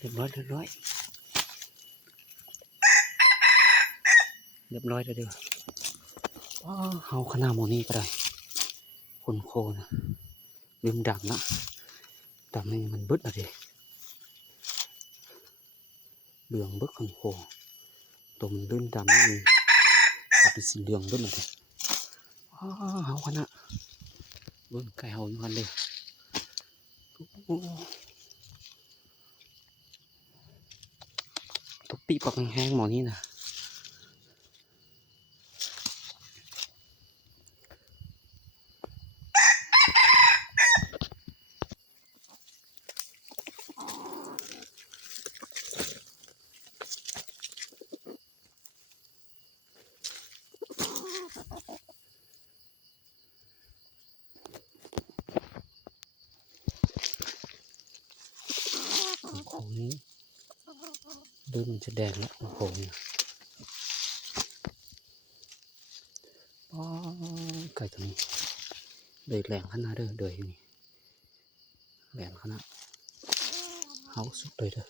เรียบร้อยเรียบร้อยเรียบร้อยเลยเด้อว้าเฮาขนาดโมนี่ก็ได้คนโคนะลืมดำนะดำนี่มันบึดอะไรเหลืองบึกของโคตัวมันลืมดำนี่มันเป็นสีเหลืองบึดอะไรว้าเฮาขนาดเบิ่งไก่เฮาอยู่หันเลยตุกปีปากแห้งหมอนี่นะโค้งนี้เริ่มมันจะแดงแล้วโค้งนี้อ๋อไก่ตัวนี้เดือดแรงขนาดเด้อเดือดอยู่นี่แรงขนาดเฮาสุดเลยเด้อ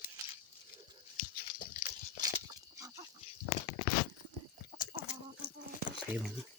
เสียมัน